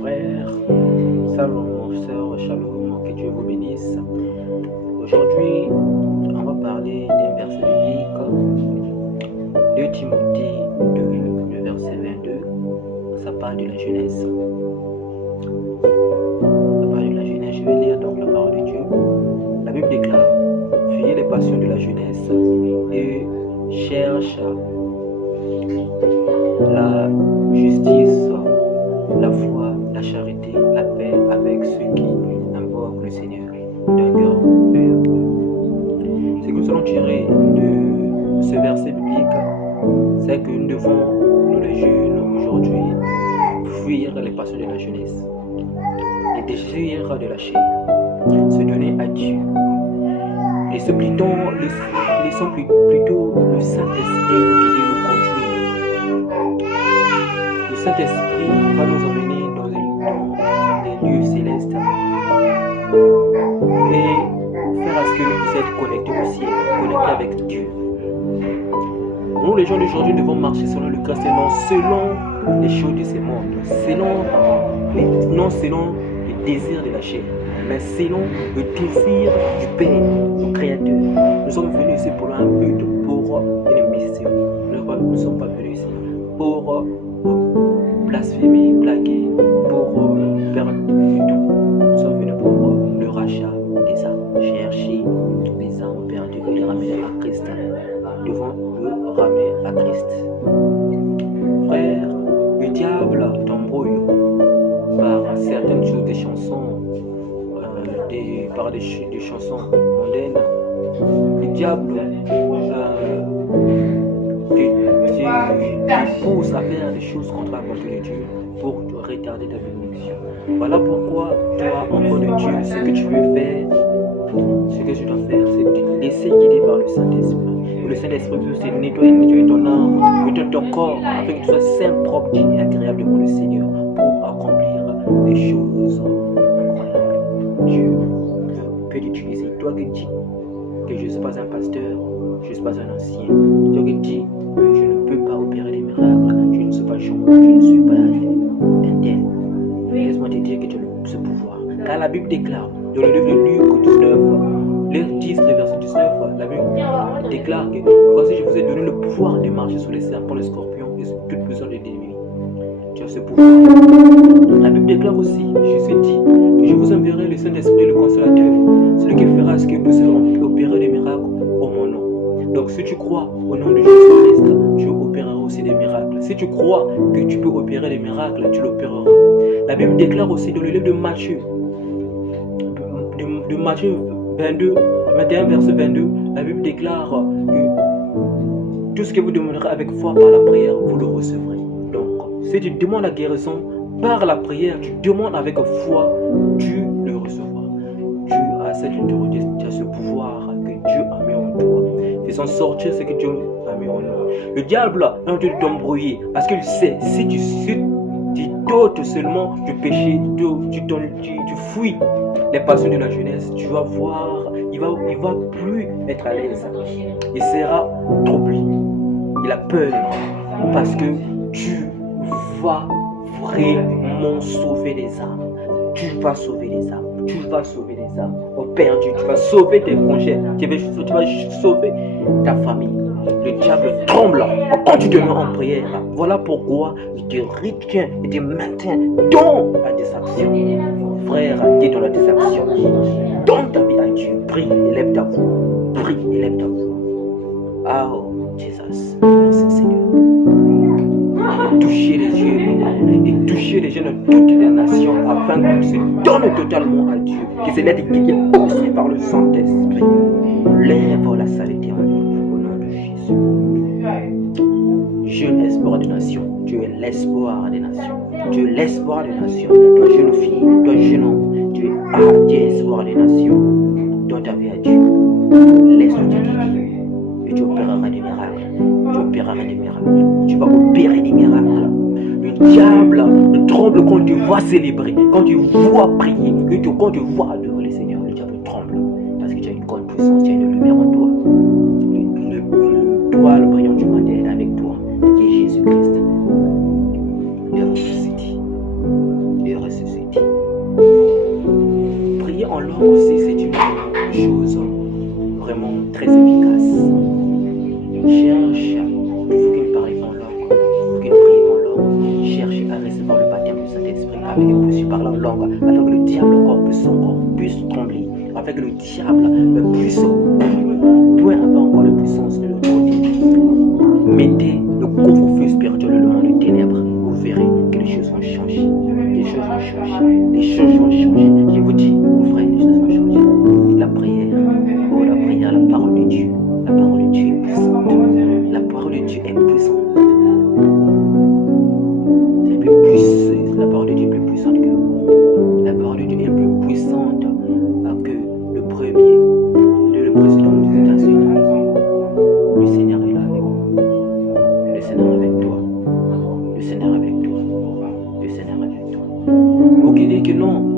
Frère, salut, sœur, shalom, que Dieu vous bénisse. Aujourd'hui, on va parler d'un verset biblique, 2 Timothée 2, le verset 22. Ça parle de la jeunesse. Je vais lire donc la parole de Dieu. La Bible déclare: fuyez les passions de la jeunesse et cherche la justice, la foi, la charité, la paix avec ceux qui invoquent le Seigneur d'un cœur pur. Ce que nous allons tirer de ce verset biblique, c'est que nous devons, nous les jeunes aujourd'hui, fuir les passions de la jeunesse, les désirs de la chair, se donner à Dieu. Laissons plutôt le Saint-Esprit nous guider, nous conduire. Le Saint-Esprit va nous emmener dans des lieux célestes et faire à ce que nous puissions être connectés au ciel, connectés avec Dieu. Nous, les gens d'aujourd'hui, devons marcher selon le Christ et non selon les choses de ce monde, non selon les désirs de la chair, mais selon le désir du Père, du Créateur. Nous sommes venus ici pour un but, pour une mission. Nous ne sommes pas venus ici pour blasphémer, blaguer, pour faire du tout. Nous sommes venus pour le rachat des âmes, chercher les âmes perdues et les ramener à Christ. Nous devons le ramener à Christ. Frère, le diable t'embrouille par certaines choses, des chansons, par des chansons mondaines. Le diable te pousse à faire des choses contre la volonté de Dieu pour te retarder ta bénédiction. Voilà pourquoi toi, enfant de Dieu, ce que tu veux faire, ce que tu dois faire, c'est de laisser guider par le Saint-Esprit. Le Saint-Esprit veut se nettoyer ton âme, nettoyer ton corps, afin que tu sois saint, propre, digne et agréable devant le Seigneur pour accomplir des choses incroyables. Dieu peut t'utiliser. Toi qui dis que je ne suis pas un pasteur, je ne suis pas un ancien. Toi qui dis que je ne peux pas opérer des miracles, je ne suis pas Jean, je ne suis pas un tel. Laisse-moi te dire que tu as ce pouvoir. Car la Bible déclare, dans le livre de Luc 19, le 10, le verset 19, la Bible déclare que voici, je vous ai donné le pouvoir de marcher sur les serpents, les scorpions et sur toute puissance de l'ennemi. Tu as ce pouvoir. La Bible déclare aussi, Jésus dit que je vous enverrai le Saint-Esprit, le Consolateur, celui qui fera ce que vous puissiez opérer des miracles au mon nom. Donc si tu crois au nom de Jésus-Christ, tu opéreras aussi des miracles. Si tu crois que tu peux opérer des miracles, tu l'opéreras. La Bible déclare aussi dans le livre de Matthieu, de Matthieu 21 verset 22, la Bible déclare que tout ce que vous demanderez avec foi par la prière, vous le recevrez. Donc, si tu demandes la guérison par la prière, tu demandes avec foi, tu le recevras. Tu as cette autorité, tu as ce pouvoir que Dieu a mis en toi. Faisons sortir ce que Dieu a mis en nous. Le diable a envie de t'embrouiller parce qu'il sait, si tu t'ôtes seulement du péché, tu fuis les passions de la jeunesse, tu vas voir, il va plus être à l'aise. Il sera troublé. Il a peur parce que tu vas vraiment sauver les âmes. Tu vas sauver les âmes. Tu vas sauver les âmes perdues. Tu vas sauver tes frangins. Tu vas sauver ta famille. Le diable tremble quand tu te mets en prière. Voilà pourquoi il te retient et te maintient dans la déception. Frère, tu es dans la déception. Donne ta vie à Dieu. Prie, élève ta voix. Prie, élève ta voix. Oh, Jesus. Merci Seigneur. Toucher les yeux et toucher les jeunes de toutes les nations afin qu'ils se donnent totalement à Dieu. Qu'ils se laissent guider aussi par le Saint-Esprit. Lève la saleté en nous au nom de Jésus. Jeune espoir des nations, tu es l'espoir des nations. Tu es l'espoir des nations. Toi jeune fille, toi jeune homme, tu es espoir des nations. Donne ta vie à Dieu. Laisse-le te guider. Et tu opéreras des miracles. Tu opéreras des miracles. Tu vas opérer des miracles. Le diable tremble quand tu vois célébrer, quand tu vois prier, quand tu vois adorer le Seigneur, le diable tremble. Parce que tu as une grande puissance, tu as une lumière en toi. Le toile brillant du matin est avec toi, qui est Jésus-Christ. Le ressuscité. Le ressuscité. Prier en langue aussi, c'est une chose vraiment très efficace. Cherche, il faut qu'il parle en langue, il faut qu'il prie en langue. Cherche à recevoir le baptême du Saint-Esprit avec une poussée par la langue, afin que le diable puisse trembler, afin que le diable puisse avoir encore la puissance de l'autorité. Mettez le couvre-feu spirituel dans le monde des ténèbres, vous verrez que les choses vont changer. Les choses vont changer. Les choses vont changer. Je vous dis, mon frère, les choses vont changer. La prière, la parole de Dieu. La parole de Dieu est puissante. La parole de Dieu est puissante. C'est plus puissant. La parole de Dieu est plus puissante que le monde. La parole de Dieu est plus puissante que le premier, le président des États-Unis. Le Seigneur est là avec vous. Le Seigneur est avec toi. Le Seigneur est avec toi. Le Seigneur est avec toi. Vous qui dites que non,